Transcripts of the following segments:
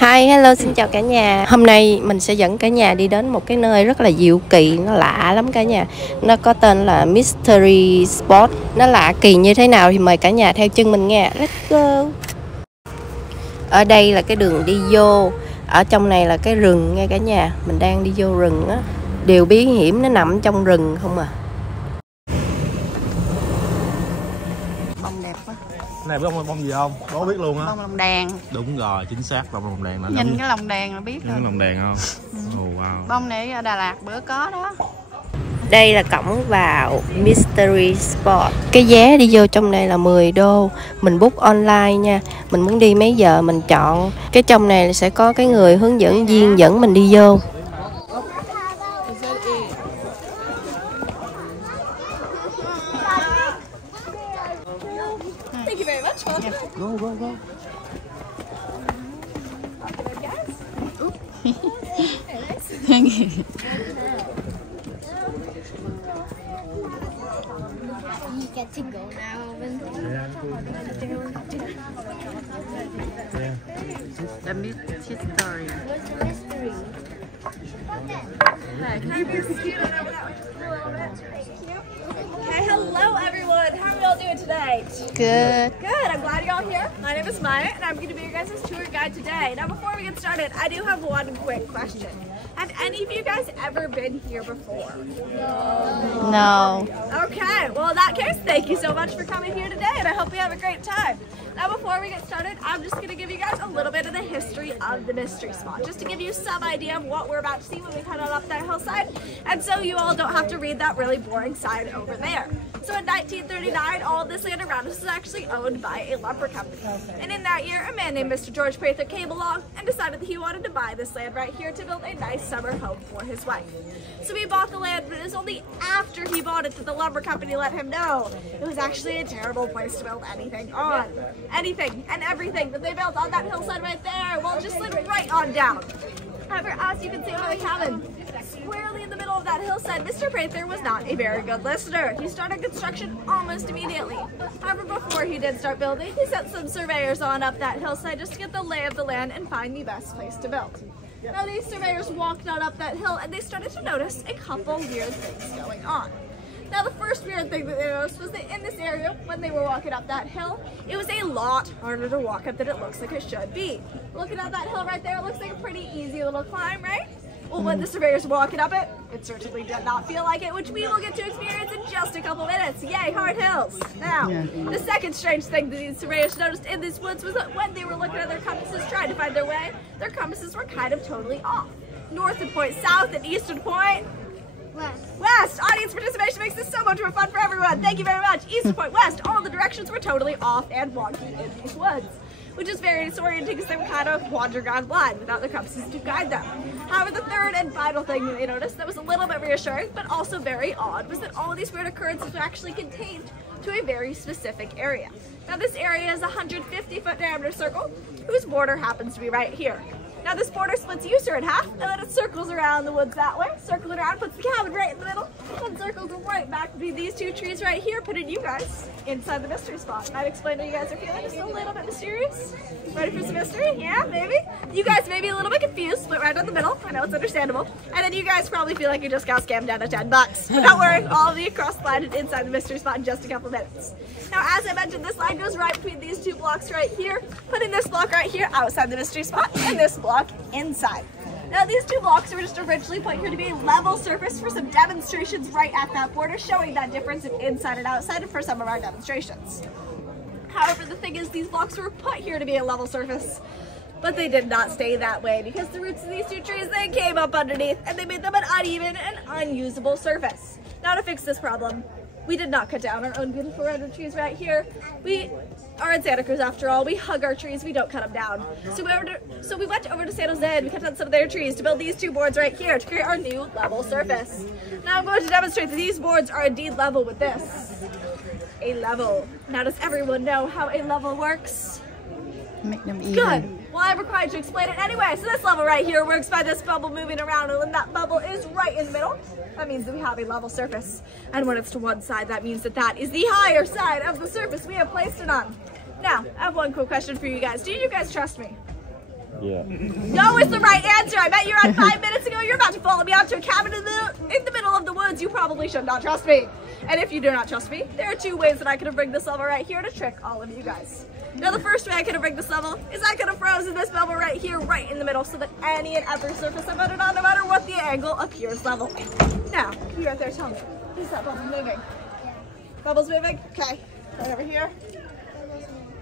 Hi, hello, xin chào cả nhà. Hôm nay mình sẽ dẫn cả nhà đi đến một cái nơi rất là diệu kỳ, nó lạ lắm cả nhà. Nó có tên là Mystery Spot. Nó lạ kỳ như thế nào thì mời cả nhà theo chân mình nha. Let's go. Ở đây là cái đường đi vô. Ở trong này là cái rừng nha cả nhà. Mình đang đi vô rừng á. Điều bí hiểm nó nằm trong rừng không à. Bông đẹp quá. Này biết bông gì không? Đố biết luôn á. Bông lồng đèn. Đúng rồi, chính xác, bông đèn. Nhìn cái lồng đèn là biết rồi. Nhìn lồng đèn không? Wow. Bông này ở Đà Lạt bữa có đó. Đây là cổng vào Mystery Spot. Cái giá đi vô trong này là 10 đô. Mình book online nha. Mình muốn đi mấy giờ mình chọn. Cái trong này sẽ có cái người hướng dẫn viên dẫn mình đi vô. Go, go, go. Thank you. You get to go now. The mystery. What's the mystery? Hi, can I be a student over that way? Okay, hello everyone. How are we all doing today? Good. Good. I'm glad you're all here. My name is Maya, and I'm going to be your guys' tour guide today. Now, before we get started, I do have one quick question. Have any of you guys ever been here before? No. Okay, well in that case, thank you so much for coming here today, and I hope you have a great time. Now before we get started, I'm just going to give you guys a little bit of the history of the mystery spot, just to give you some idea of what we're about to see when we head on up that hillside, and so you all don't have to read that really boring sign over there. So in 1939, all of this land around us was actually owned by a lumber company. And in that year, a man named Mr. George Prather came along and decided that he wanted to buy this land right here to build a nice summer home for his wife. So he bought the land, but it was only after he bought it that the lumber company let him know it was actually a terrible place to build anything on. Anything and everything that they built on that hillside right there, well, just slid right on down. However, as you can see over the cabin, squarely in the middle of that hillside, Mr. Prather was not a very good listener. He started construction almost immediately. However, before he did start building, he sent some surveyors on up that hillside just to get the lay of the land and find the best place to build. Now, these surveyors walked on up that hill and they started to notice a couple weird things going on. Now, the first weird thing that they noticed was that in this area, when they were walking up that hill, it was a lot harder to walk up than it looks like it should be. Looking at that hill right there, it looks like a pretty easy little climb, right? Well, when the surveyors were walking up it, it certainly did not feel like it, which we will get to experience in just a couple minutes. Yay, hard hills. Now, the second strange thing that these surveyors noticed in these woods was that when they were looking at their compasses trying to find their way, their compasses were kind of totally off. North would point south and east would point west. Audience participation makes this so much more fun for everyone. Thank you very much. East would point west. All the directions were totally off and wonky in these woods, which is very disorienting because they were kind of wandering around blind without their compasses to guide them. However, the third and final thing that they noticed that was a little bit reassuring, but also very odd, was that all of these weird occurrences were actually contained to a very specific area. Now, this area is a 150-foot diameter circle, whose border happens to be right here. Now, this border splits User in half, and then it circles around the woods that way, circling around, puts the cabin right in the middle, and circles right back between these two trees right here, putting you guys inside the mystery spot. I've explained what you guys are feeling, just a little bit mysterious. Ready for some mystery? Yeah, maybe? You guys may be a little bit confused, split right down the middle. I know, it's understandable. And then you guys probably feel like you just got scammed out of $10. But don't worry, all of you cross the line and inside the mystery spot in just a couple minutes. Now, as I mentioned, this line goes right between these two blocks right here, putting this block right here outside the mystery spot, and this block inside. Now, these two blocks were just originally put here to be a level surface for some demonstrations right at that border, showing that difference of inside and outside for some of our demonstrations. However, the thing is, these blocks were put here to be a level surface, but they did not stay that way because the roots of these two trees then came up underneath and they made them an uneven and unusable surface. Now, to fix this problem, we did not cut down our own beautiful redwood trees right here. We are in Santa Cruz after all. We hug our trees, we don't cut them down. So we went over to San Jose and we cut down some of their trees to build these two boards right here to create our new level surface. Now I'm going to demonstrate that these boards are indeed level with this. A level. Now, does everyone know how a level works? Make them even. Good. Well, I'm required to explain it anyway. So this level right here works by this bubble moving around, and when that bubble is right in the middle, that means that we have a level surface. And when it's to one side, that means that that is the higher side of the surface we have placed it on. Now, I have one quick question for you guys. Do you guys trust me? Yeah. No is the right answer. I bet you around 5 minutes ago. You're about to follow me out to a cabin in the middle of the woods. You probably should not trust me. And if you do not trust me, there are 2 ways that I could have rigged this level right here to trick all of you guys. Now, the first way I could have rigged this level is I could have frozen this bubble right here, right in the middle, so that any and every surface I put it on, no matter what the angle, appears level. Now, you right there, tell me, is that bubble moving? Bubble's moving? Okay. Right over here.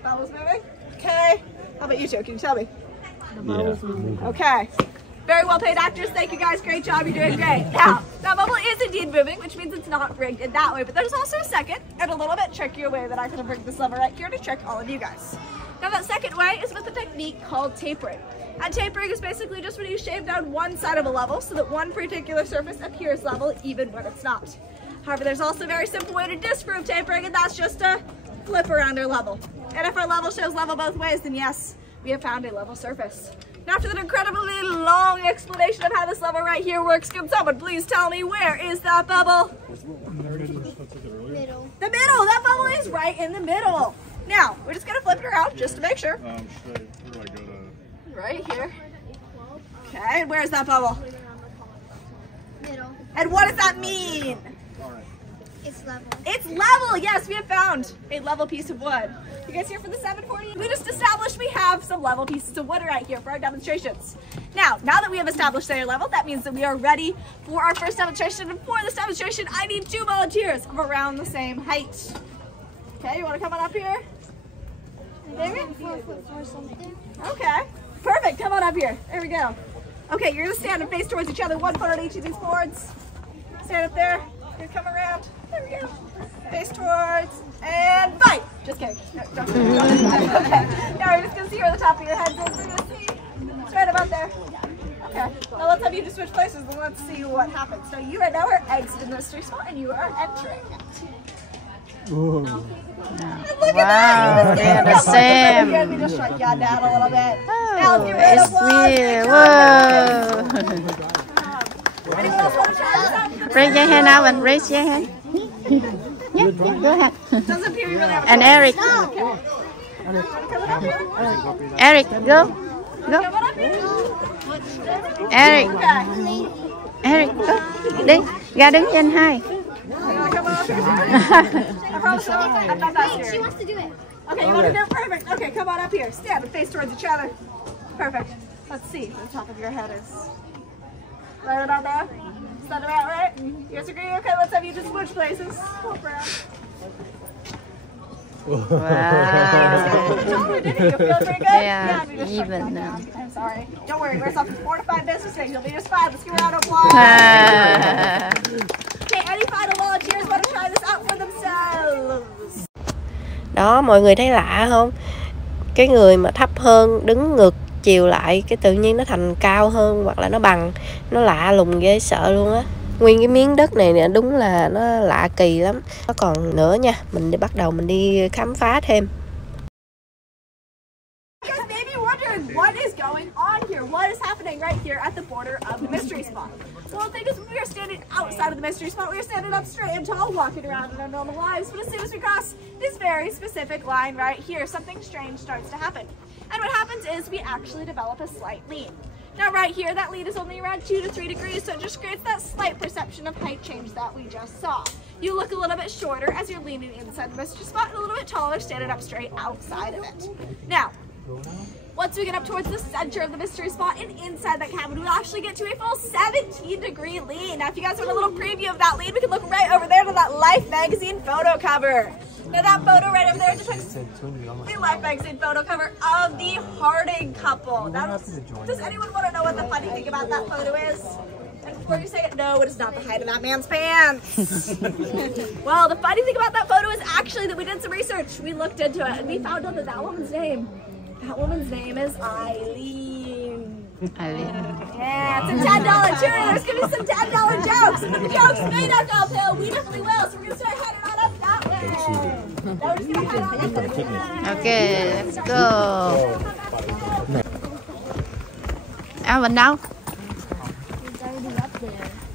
Bubble's moving? Okay. How about you two? Can you tell me? Yeah. Okay. Very well paid actors. Thank you guys. Great job. You're doing great. Now, that bubble is indeed moving, which means it's not rigged in that way. But there's also a second and a little bit trickier way that I could have rigged this level right here to trick all of you guys. Now, that second way is with a technique called tapering. And tapering is basically just when you shave down one side of a level so that one particular surface appears level even when it's not. However, there's also a very simple way to disprove tapering, and that's just to flip around our level. And if our level shows level both ways, then yes, we have found a level surface. Now, after that incredibly long explanation of how this level right here works, can someone please tell me where is that bubble? Middle. The middle! That bubble is right in the middle. Now, we're just gonna flip it around just to make sure. Where do I go to? Right here. Okay, and where's that bubble? Middle. And what does that mean? It's level. It's level! Yes, we have found a level piece of wood. You guys here for the 740? We just established we have some level pieces of wood right here for our demonstrations. Now that we have established they are level, that means that we are ready for our first demonstration. And for this demonstration, I need 2 volunteers of around the same height. Okay, you want to come on up here? Maybe? 4'4" something. Okay, perfect. Come on up here. There we go. Okay, you're gonna stand and face towards each other, 1 foot on each of these boards. Stand up there. You're gonna come around. There we go. Face towards and bite. Just kidding. No, don't. Okay. Now we're just gonna see where the top of your head is. We're gonna see. It's right about there. Okay. Now let's have you just switch places and let's see what happens. So you right now are exiting the mystery spot and you are entering it. Ooh. And look at that! They're the same. Let me just shrunk you down a little bit. Now let's get rid It's of one. weird. Whoa. Anyone else want to try this out? Raise your hand, Alvin. Raise your hand. Yeah, go ahead. Doesn't appear you really have a And choice. Eric. Okay. Wanna come on up here? Eric, go. Go. Come on up here. Eric. Okay. Eric, go. Đi. Ra đứng trên 2. Come on up here. I promise I'm not that Wait, she serious. wants to do it. Okay, you want to do it? Perfect. Okay, come on up here. Stand and face towards each other. Perfect. Let's see where the top of your head is. Right about there? Is that about right? You guys agree? Okay, let's have you just switch places. Swap around. Wow. Totally did it. You feel pretty good? Yeah, we just shrunk even that now. down. I'm sorry. Don't worry. We're stopping 4 to 5 business days. You'll be just fine. Let's give a round of applause. Okay, any final volunteers want to try this out for themselves? Đó, mọi người thấy lạ không? Cái người mà thấp hơn đứng ngược chiều lại, cái tự nhiên nó thành cao hơn hoặc là nó bằng. Nó lạ lùng ghê sợ luôn á. Nguyên cái miếng đất này nè, đúng là nó lạ kỳ lắm. Nó còn nữa nha, mình bắt đầu mình đi khám phá thêm. You guys may be wondering what is going on here. What is happening right here at the border of the mystery spot? Well, the thing is, when we are standing outside of the mystery spot, we are standing up straight and tall, walking around in our normal lives. But as soon as we cross this very specific line right here, something strange starts to happen. And what happens is we actually develop a slight lean. Now right here, that lean is only around 2 to 3 degrees, so it just creates that slight perception of height change that we just saw. You look a little bit shorter as you're leaning inside the mystery spot, and a little bit taller standing up straight outside of it. Now, once we get up towards the center of the mystery spot and inside that cabin, we'll actually get to a full 17-degree lean. Now, if you guys want a little preview of that lean, we can look right over there to that Life magazine photo cover. Now, that photo right over there depicts the Life magazine photo cover of the Harding couple. Now, does anyone want to know what the funny thing about that photo is? And before you say it, no, it is not the height of that man's pants. Well, the funny thing about that photo is actually that we did some research. We looked into it, and we found out that woman's name. That woman's name is Eileen. Eileen. Yeah, it's a $10 tune. There's going to be some $10 jokes. But the jokes may not go uphill. We definitely will. So we're going to start heading on up that way. Now we're just going to head on up this way. Okay, let's go. Alvin đâu?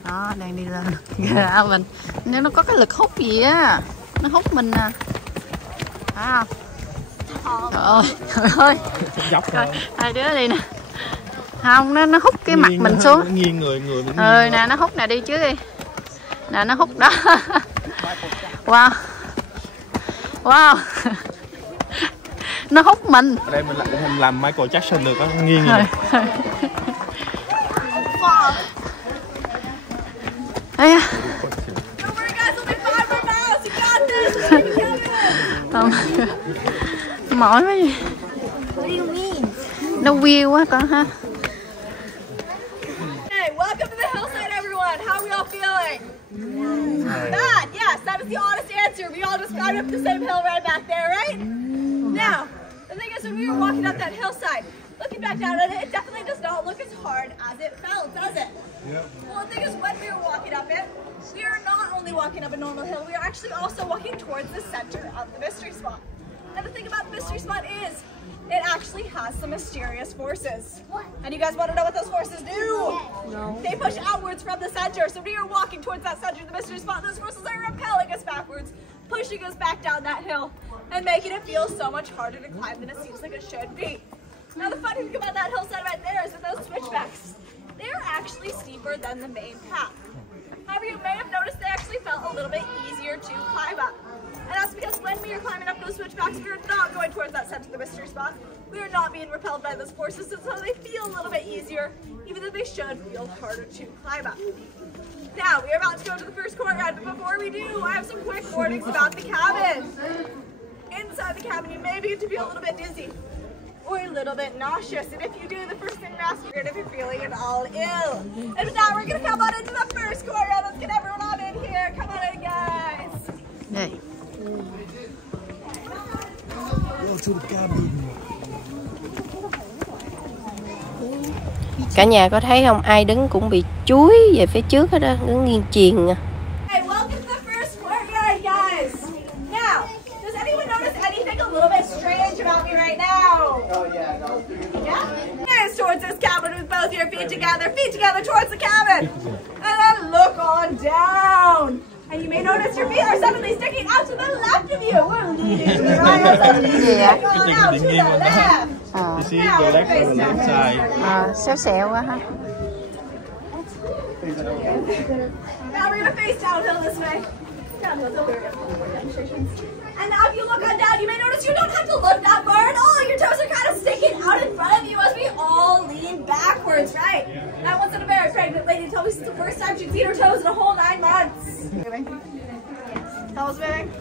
Đó, đang đi lên. Alvin, nếu nó có cái lực hút gì á, nó hút mình nè. Phải không? Trời ơi, trời ơi. Hai đứa đi nè. Không, nó hút cái mặt mình xuống. Nó nghiêng người mình. Ừ nè, nó hút nè, đi trước đi. Nè, nó hút đó. Wow. Wow. Nó hút mình. Ở đây mình làm Michael Jackson được, nó nghiêng rồi. Đây à. Mỏi quá gì. Nó view quá con ha. Hey, welcome to the hillside, everyone. How are we all feeling? Bad. Yes, that is the honest answer. We all just climbed up the same hill right back there, right? Now, the thing is, when we were walking up that hillside, looking back down at it, it definitely does not look as hard as it felt, does it? Yep. Well, the thing is, when we were walking up it, we are not only walking up a normal hill, we are actually also walking towards the center of the mystery spot. And the thing about the mystery spot is, it actually has some mysterious forces. And you guys want to know what those forces do? No. They push outwards from the center. So when you're walking towards that center of the mystery spot, those forces are repelling us backwards, pushing us back down that hill, and making it feel so much harder to climb than it seems like it should be. Now the funny thing about that hillside right there is that those switchbacks, they're actually steeper than the main path. However, you may have noticed they actually felt a little bit easier to climb up. And that's because when we are climbing up those switchbacks, we are not going towards that center of the mystery spot. We are not being repelled by those forces, and so they feel a little bit easier, even though they should feel harder to climb up. Now, we are about to go to the first courtyard, but before we do, I have some quick warnings about the cabin. Inside the cabin, you may begin to feel a little bit dizzy or a little bit nauseous, and if you do, the first thing you ask, you're going to be feeling it all ill. And with that, we're going to come on into the first courtyard. Let's get everyone on in here. Come on in, guys. Đây. Cả nhà có thấy không, ai đứng cũng bị chúi về phía trước hết đó, đứng nghiêng chiền à. Hey, welcome to the first courtyard, guys. Now, does anyone notice anything a little bit strange about me right now? Oh yeah, no. Yeah? Gaze towards this cabin with both your feet together towards the cabin. And then look on down. And you may notice your feet are suddenly sticking out to the left of you. We're leaning to the right. Stick on out to the left. You see, Now go we're left face on the down. left side. Xéo xẹo quá ha. Now we're gonna face downhill this way. Downhill's over. And now if you look on down, you may notice you don't have to look that far at all. Your toes are kind of sticking out in front of you as we all lean backwards, right? I once had a very pregnant lady tell me this is the first time she'd seen her toes in a whole 9 months. Elbows moving?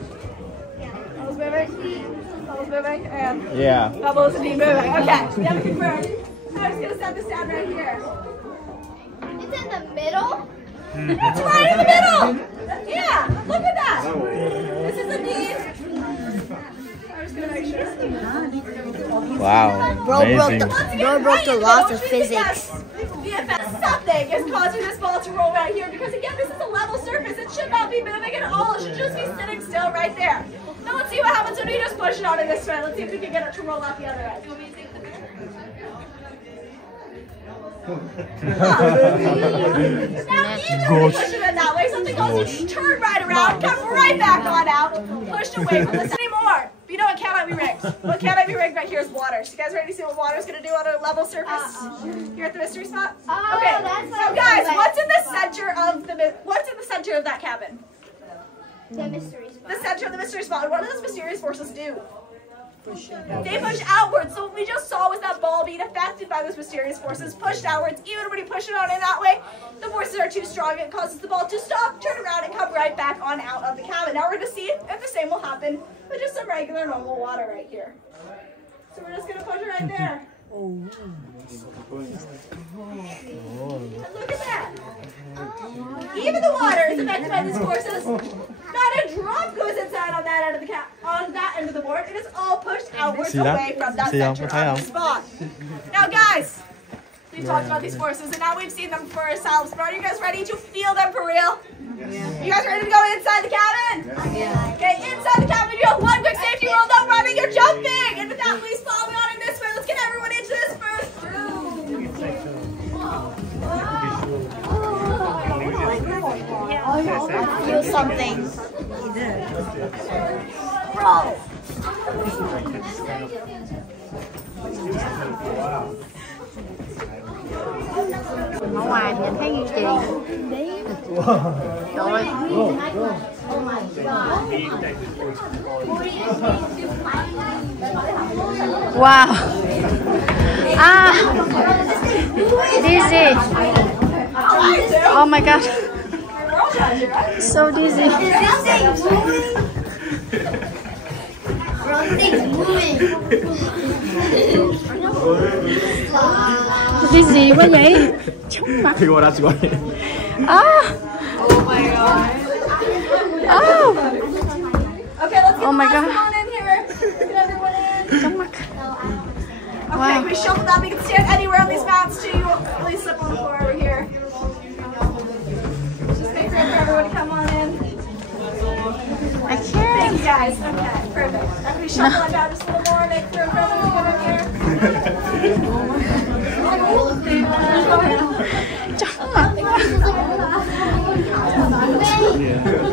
Elbows moving? Elbows moving? And Yeah. elbows and knee moving. Okay, we have to confirm. I'm just gonna set this down right here. It's in the middle. It's right in the middle! Yeah, look at that! This is the knee. I'm just gonna make sure. Wow. Amazing. Bro broke the laws of physics. Something is causing this ball to roll right here because again, this is a level surface. It should not be moving at all. It should just be sitting still right there. Now let's see what happens when we just push it on in this way. Let's see if we can get it to roll out the other end. Now even when we push it in that way, something goes, you turn right around, come right back on out, pushed away from this anymore. But you know what cannot be rigged? What cannot be rigged right here is water. So you guys ready to see what water is going to do on a level surface here at the mystery spot? Okay, so guys, what's in the center of that cabin? The mystery spot. The center of the mystery spot. What do those mysterious forces do? They push outwards. So what we just saw was that ball being affected by those mysterious forces, pushed outwards. Even when you push it on in that way, the forces are too strong. It causes the ball to stop, turn around, and come right back on out of the cabin. Now we're going to see if the same will happen with just some regular normal water right here. So we're just going to push it right there. And look at that. Even the water is affected by these forces. Not a drop goes inside on that end of the end of the board. It is all pushed outwards away from that center of the spot. Now, guys, we've talked about these forces, and now we've seen them for ourselves. But are you guys ready to feel them for real? Yeah. You guys ready to go inside the cabin? Yeah. Okay, inside the cabin, you have one quick safety rule: no running or jumping. And with that, please follow me on in this way. Let's get everyone into this first room. Feel something. Bro. Ở ngoài nhìn thấy duy trì. Trời ơi. Wow. Ah. Dizzy. Oh my god. So dizzy. Dizzy quá vậy? Chóng mặt. Thì qua đó rồi. Ah. Oh my god. Oh. Okay, let's get Oh my the last god. one in here. Get everyone in. Chóng mặt. Okay, Wow. we shuffled up. You can stand anywhere on these mats too. You won't really slip on the floor over here. Just make room for everyone to come on in. I Thank can't. you guys. Okay, perfect. And we shuffle it down just a little more. Make room for everyone to get in here. Chóng mặt.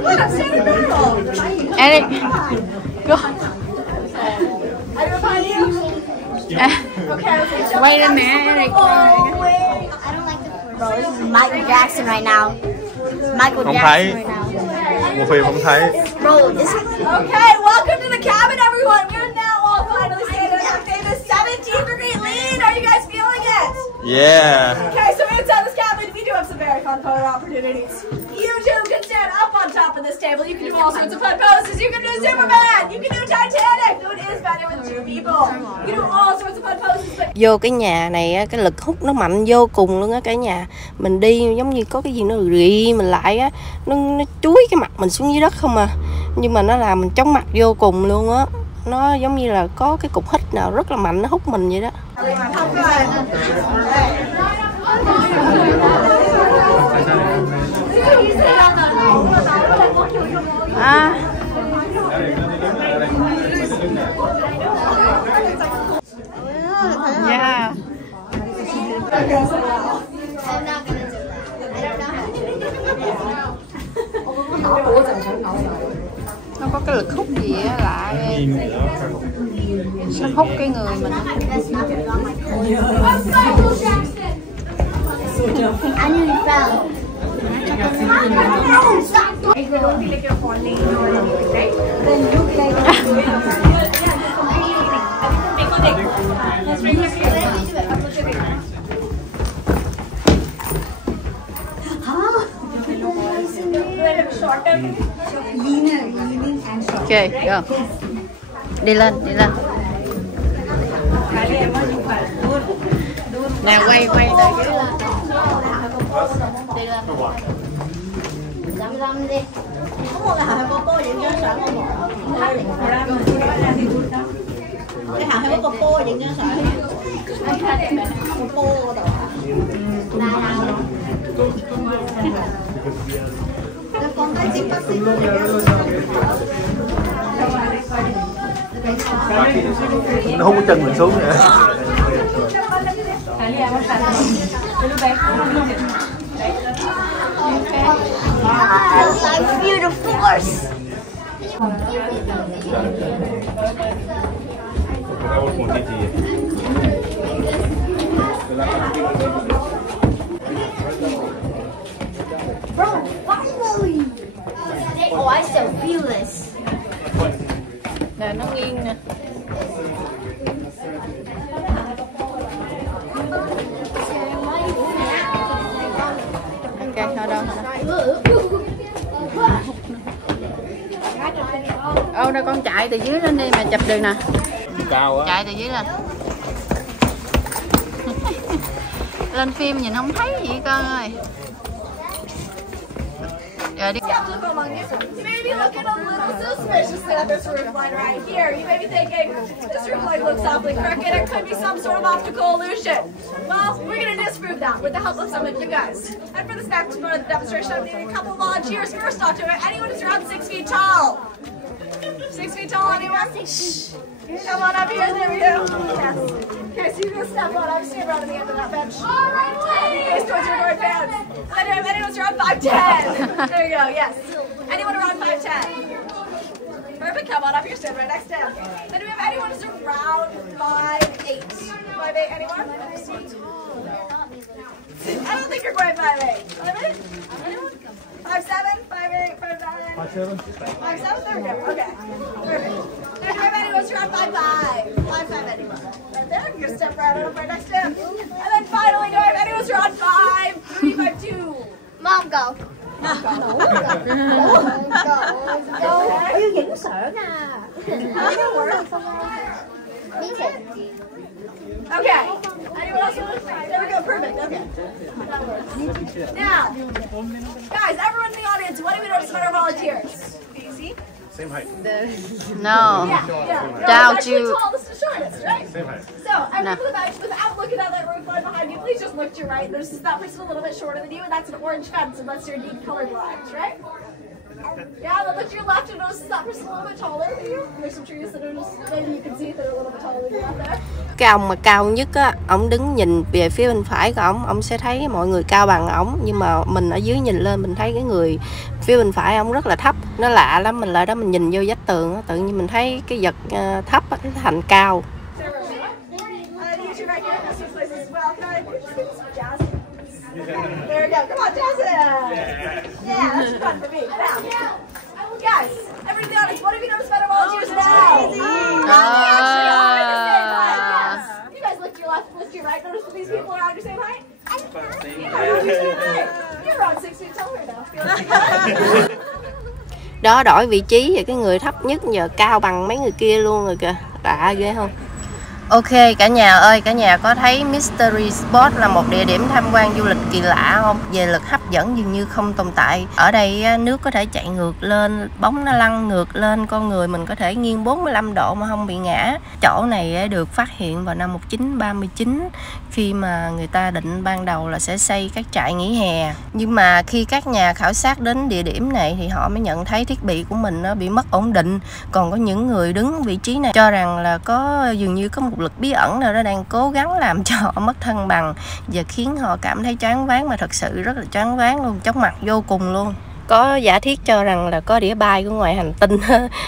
Look, I'm standing middle. Eric. Go. Everyone behind you? Okay, let's get shuffled Quay lên down nè, just a Eric. little more. Bro, this is Michael Jackson right now. Michael Không Jackson thấy. right now. Một phim không thấy. Bro, this Okay, welcome to the cabin, everyone. We're now all finally standing at our famous 17 degree lean. Are you guys feeling it? Yeah. Okay, so inside this cabin, we do have some very fun photo opportunities. You two can stand up on top of this table. You can do all sorts of fun poses. You can do Superman. You can do Titanic. Though it is better with two people. You can do all sorts of fun poses. But Vô cái nhà này á, cái lực hút nó mạnh vô cùng luôn á cả nhà. Mình đi giống như có cái gì nó rì mình lại á, nó chúi cái mặt mình xuống dưới đất không à. Nhưng mà nó làm mình chóng mặt vô cùng luôn á. Nó giống như là có cái cục hít nào rất là mạnh nó hút mình vậy đó. À. Yeah. Nó có cái lực hút gì á lạ ghê. Nó hút cái người mình. I nearly fell. Ok, go. Đi lên, đi lên. Nào quay từ dưới lên. Đi lên. Cái hào hay có cô cô vậy nha sợ. Cô cô đó. Con cái gì bác sĩ Nó hút cái chân mình xuống nữa. I feel the force. Bro, finally! Oh, I still feel this. Nè nó nghiêng nè. Ok, thôi đâu. Ô đây con chạy từ dưới lên đi mà chụp được nè. Cao á. Chạy từ dưới lên. Lên phim nhìn không thấy gì con ơi. Rồi đi. skeptical among you. You may be looking a little suspiciously at this roof line right here. You may be thinking, this roof line looks awfully crooked. It could be some sort of optical illusion. Well, we're going to disprove that with the help of some of you guys. And for this next part of the demonstration, I'm needing a couple of volunteers. First off to it, anyone who's around 6 feet tall. 6 feet tall, anyone? Shh. Come on up here, there we go. Yes. Okay, so you're going to step on. I'm standing around the end of that bench. All right, please. Face towards your door pants. And then anyone's around 5'10". There you go, yes. Anyone around 5'10". Perfect, come on up here, stand right next to him. Then do we have anyone who's around 5'8"? 5'8", anyone? I don't think you're quite 5'8". 5'8"? Anyone? 5'7", 5'8", 5'9". 5'7". 5'7", there we go. Okay. Perfect. Now do I have anyone who's around 5'5"? 5'5" anyone? Right there. You're gonna step right on up right next to him. And then finally, do I have anyone who's around 5'3", 5'2"? Mom, go. Yêu dĩnh sợ nè. Okay. Anyone else want to try? There we go. Perfect. Okay. That works. Now, guys, everyone in the audience, what do we notice about our volunteers? Easy. Same height. No. Yeah. Doubt It's actually you. tallest to shortest, right? Same height. So, everyone in the back, without looking at that roof line behind you, please just look to your right. There's that person a little bit shorter than you, and that's an orange fence, unless you're indeed colorblind, right? Yeah, then look to your left and notice that person a little bit taller than you. There's some trees that are just, maybe you can see that are a little bit taller than you out there. Cái ông mà cao nhất á, ổng đứng nhìn về phía bên phải của ổng sẽ thấy mọi người cao bằng ổng, nhưng mà mình ở dưới nhìn lên mình thấy cái người phía bên phải ổng rất là thấp. Nó lạ lắm, mình lại đó mình nhìn vô vách tường á, tự nhiên mình thấy cái vật thấp á, nó thành cao. There we go. Come on, Jasmine. Yeah, that's fun for me. Now, guys, everybody in the audience, what have you noticed about our volunteers now? Yes. You guys lift your left, lift your right. Notice that these people are around your same height? You're around 6 feet taller now. Đó, đổi vị trí và cái người thấp nhất giờ cao bằng mấy người kia luôn rồi kìa. Lạ ghê không? Ok cả nhà ơi, cả nhà có thấy Mystery Spot là một địa điểm tham quan du lịch kỳ lạ không? Về lực hấp dẫn dường như không tồn tại. Ở đây nước có thể chạy ngược lên, bóng nó lăn ngược lên, con người mình có thể nghiêng 45 độ mà không bị ngã. Chỗ này được phát hiện vào năm 1939 khi mà người ta định ban đầu là sẽ xây các trại nghỉ hè. Nhưng mà khi các nhà khảo sát đến địa điểm này thì họ mới nhận thấy thiết bị của mình nó bị mất ổn định. Còn có những người đứng vị trí này cho rằng là dường như có một lực bí ẩn nào đó đang cố gắng làm cho họ mất thăng bằng và khiến họ cảm thấy choáng váng, mà thật sự rất là choáng váng luôn, chóng mặt vô cùng luôn. Có giả thiết cho rằng là có đĩa bay của ngoài hành tinh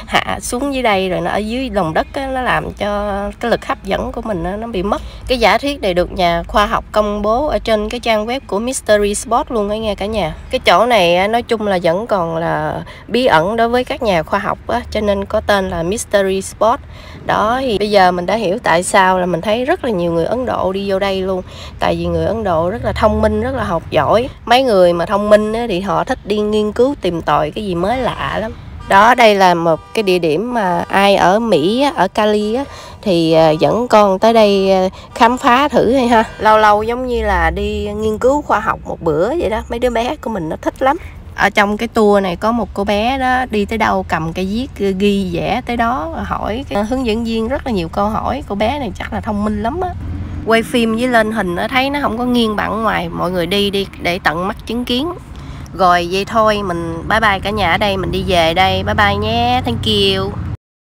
hạ xuống dưới đây rồi nó ở dưới lòng đất á, nó làm cho cái lực hấp dẫn của mình nó bị mất. Cái giả thiết này được nhà khoa học công bố ở trên cái trang web của Mystery Spot luôn đó nghe cả nhà. Cái chỗ này nói chung là vẫn còn là bí ẩn đối với các nhà khoa học á, cho nên có tên là Mystery Spot. Đó thì bây giờ mình đã hiểu tại sao là mình thấy rất là nhiều người Ấn Độ đi vô đây luôn. Tại vì người Ấn Độ rất là thông minh, rất là học giỏi. Mấy người mà thông minh á, thì họ thích đi nghiên cứu tìm tòi cái gì mới lạ lắm. Đó, đây là một cái địa điểm mà ai ở Mỹ, ở Cali á, thì dẫn con tới đây khám phá thử hay ha. Lâu lâu giống như là đi nghiên cứu khoa học một bữa vậy đó. Mấy đứa bé của mình nó thích lắm. Ở trong cái tour này có một cô bé đó đi tới đâu cầm cây viết ghi vẽ tới đó, hỏi hướng dẫn viên rất là nhiều câu hỏi. Cô bé này chắc là thông minh lắm á. Quay phim với lên hình nó thấy nó không có nghiêng bằng ngoài. Mọi người đi để tận mắt chứng kiến. Rồi vậy thôi, mình bye bye cả nhà ở đây, mình đi về đây. Bye bye nhé, thank you.